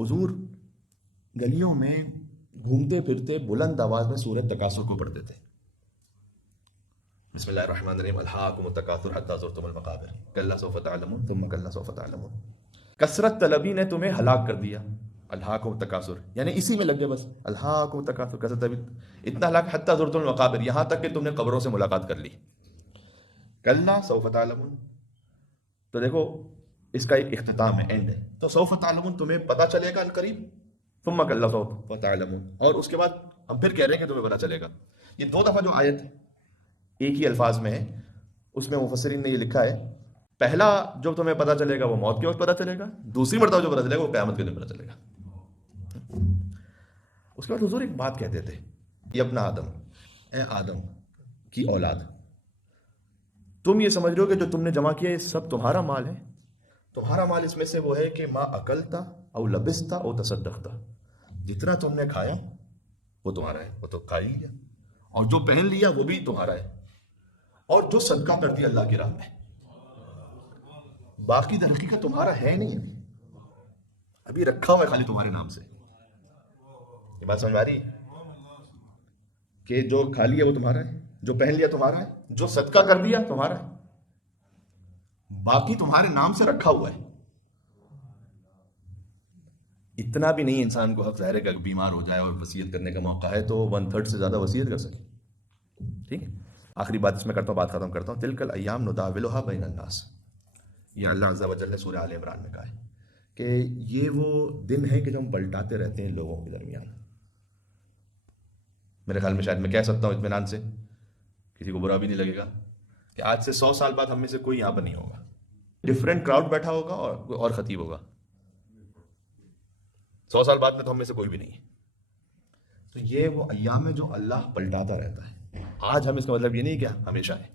حضور گلیوں میں گھومتے پھرتے بلند آواز میں سورۃ تکاثر کو پڑھتے تھے. بسم اللہ الرحمن الرحیم الہاکم التکاثر حتی زرتم المقابر کلا سوف تعلمون ثم کلا سوف تعلمون. کثرت طلبی نے تمہیں ہلاک کر دیا. الہاکم التکاثر یعنی اسی میں لگ گئے بس. الہاکم التکاثر کثرت طلبی اتنا ہلاک حتی زرتم المقابر یہاں تک کہ تم نے قبروں سے ملاقات کر لی. کلا سوف تعلمون تو دیکھو اس کا ایک اختتام ہے، اینڈ ہے. تو سوف تعلمون تمہیں پتہ چلے گا القریب. ثم کلا سوف تعلمون اور اس کے بعد ہم پھر کہہ رہے ہیں کہ تمہیں پتہ چلے گا. یہ 2 دفعہ جو آیت ایک ہی الفاظ میں ہے اس میں مفسرین نے یہ لکھا ہے پہلا جو تمہیں پتہ چلے گا وہ موت کے وقت پتہ چلے گا، دوسری مرتبہ جو پتہ چلے گا وہ قیامت کے دن پتہ چلے گا. اس کے بعد حضور ایک بات کہتے تھے، یہ اپنا آدم، اے آدم کی اولاد، تم یہ سمجھ رہے ہو کہ جو تم نے جمع کیا یہ سب تمہارا مال ہے. تمہارا مال اس میں سے وہ ہے کہ ما اکلتا او لبستا او تصدقتا، جتنا تم نے کھایا وہ تمہارا ہے، وہ تو کھا ہی لیا، اور جو پہن لیا وہ بھی تمہارا ہے، اور جو صدقہ کر دیا اللہ کی راہ میں. باقی در حقیقت تمہارا ہے نہیں، ابھی رکھا ہوا ہے خالی تمہارے نام سے. یہ بات سمجھ آ رہی ہے کہ جو کھا لیا وہ تمہارا ہے، جو پہن لیا تمہارا ہے، جو صدقہ کر دیا تمہارا ہے، باقی تمہارے نام سے رکھا ہوا ہے. اتنا بھی نہیں انسان کو حق ظاہر ہے کہ اگر بیمار ہو جائے اور وصیت کرنے کا موقع ہے تو 1/3 سے زیادہ وصیت کر سکے. ٹھیک ہے، آخری بات اس میں کرتا ہوں، بات ختم کرتا ہوں. تلک الایام نداولها بین الناس، یہ اللہ عز و جل نے سورہ آل عمران میں کہا ہے کہ یہ وہ دن ہے کہ جو ہم پلٹاتے رہتے ہیں لوگوں کے درمیان. میرے خیال میں شاید میں کہہ سکتا ہوں اطمینان سے، کسی کو برا بھی نہیں لگے گا، کہ آج سے 100 سال بعد ہم میں سے کوئی یہاں پر نہیں ہوگا. ڈفرینٹ کراؤڈ بیٹھا ہوگا اور خطیب ہوگا. 100 سال بعد میں تو ہم میں سے کوئی بھی نہیں ہے. تو یہ وہ ایام ہے جو اللہ پلٹاتا رہتا ہے. آج ہم اس کا مطلب یہ نہیں کہ ہمیشہ ہے.